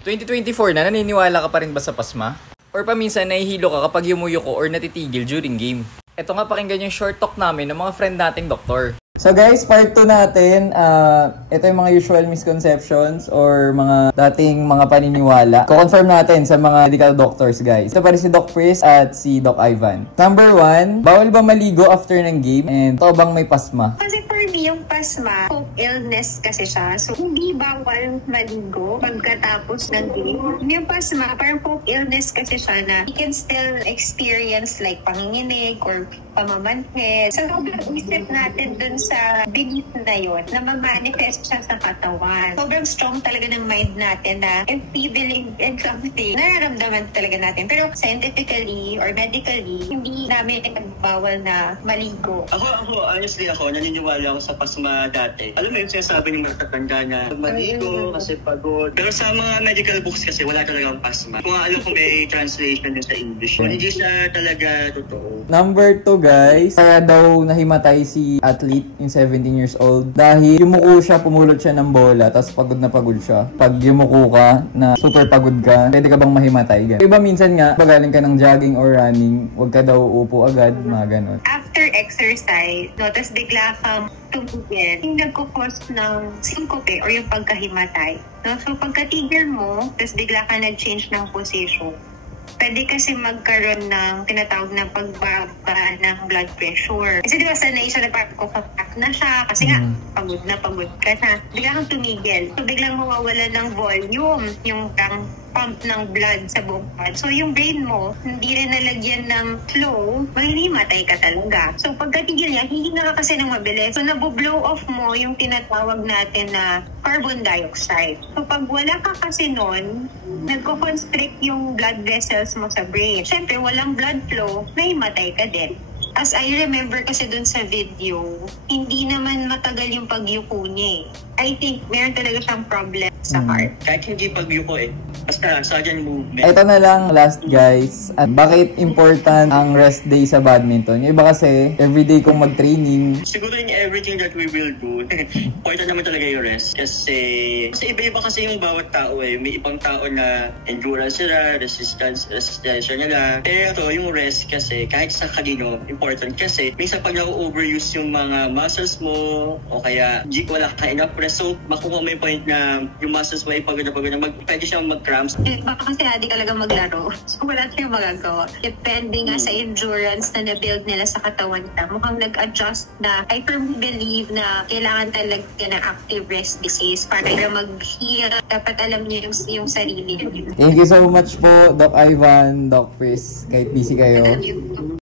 2024 na, naniniwala ka pa rin ba sa pasma? Or paminsan nahihilo ka kapag yumuyo ko or natitigil during game? Ito nga pakinggan yung short talk namin ng mga friend nating doktor. So guys, part 2 natin, ito yung mga usual misconceptions or mga dating mga paniniwala. Ko-confirm natin sa mga medical doctors guys. Ito pa rin si Doc Chris at si Doc Ivan. Number 1, bawal ba maligo after ng game? And ito bang may pasma? Kasi for me, yung pasma, folk illness kasi siya. So, hindi bawal maligo pagkatapos ng game. Yung pasma, parang folk illness kasi siya na you can still experience like panginginig or pamamanhid. So, isip natin dun sa belief na yun, na ma-manifest siya sa katawan. Sobrang strong talaga ng mind natin na if we believe in something, nararamdaman talaga natin. Pero scientifically or medically, hindi namin nagbawal na maligo. Honestly ako, naniniwala ako sa pasma dati. Alam mo yung sinasabi ng matatanda na maligo kasi pagod. Pero sa mga medical books kasi wala talagang pasma. Kung alam ko may translation din sa English. Hindi siya talaga totoo. Number 2 guys, kaya daw nahimatay si athlete, yung 17 years old. Dahil yumuko siya, pumulot siya ng bola, tapos pagod na pagod siya. Pag yumuko ka, na super pagod ka, pwede ka bang mahimatay? Ganun. Iba minsan nga, pag galing ka ng jogging or running, huwag ka daw upo agad, mga ganon. After exercise, no, tapos bigla kang tumigil, yung nagkukos ng syncope or yung pagkahimatay. No? So pagkatigil mo, tapos bigla ka nag-change ng position, pwede kasi magkaroon ng tinatawag na pagbaba ng blood pressure. Kasi diba sanay siya na parang kukapak na siya kasi nga pagod ka na. Bigla kang tumigil. So biglang mawawala ng volume yung pump ng blood sa buong part. So yung brain mo, hindi rin nalagyan ng flow, mahihimatay ka talaga. So pagkatigil niya, hihinga ka kasi ng mabilis. So naboblow off mo yung tinatawag natin na carbon dioxide. So pag wala ka kasi nun, nagko-constrict yung blood vessels mo sa brain. Siyempre, walang blood flow, mahimatay ka din. As I remember kasi dun sa video, hindi naman matagal yung pagyuko niya eh. I think meron talaga siyang problem sa heart. Kahit hindi pagyuko eh. Basta sudden movement. Ito na lang last guys. At bakit important ang rest day sa badminton? Yung iba kasi, everyday kong mag-training. Siguro in everything that we will do, important naman talaga yung rest. Kasi iba-iba kasi yung bawat tao eh. May ibang tao na endurance sila, resistance nila. Pero yung rest kasi, kahit sa kanino, important kasi minsan pag na-overuse yung mga muscles mo o kaya wala ka enough rest, so makuha mo yung point na yung muscles mo ay pagod na pwede siyang mag-cramps. Baka kasi hindi talaga maglaro. So wala tayong magagawa. Depende nga sa endurance na na-build nila sa katawan nila. Mukhang nag-adjust na. I firmly believe na kailangan talaga ng active rest disease para mag-heal. Dapat alam niyo yung sarili niyo. Thank you so much po, Doc Ivan, Doc Chris. Kahit busy kayo.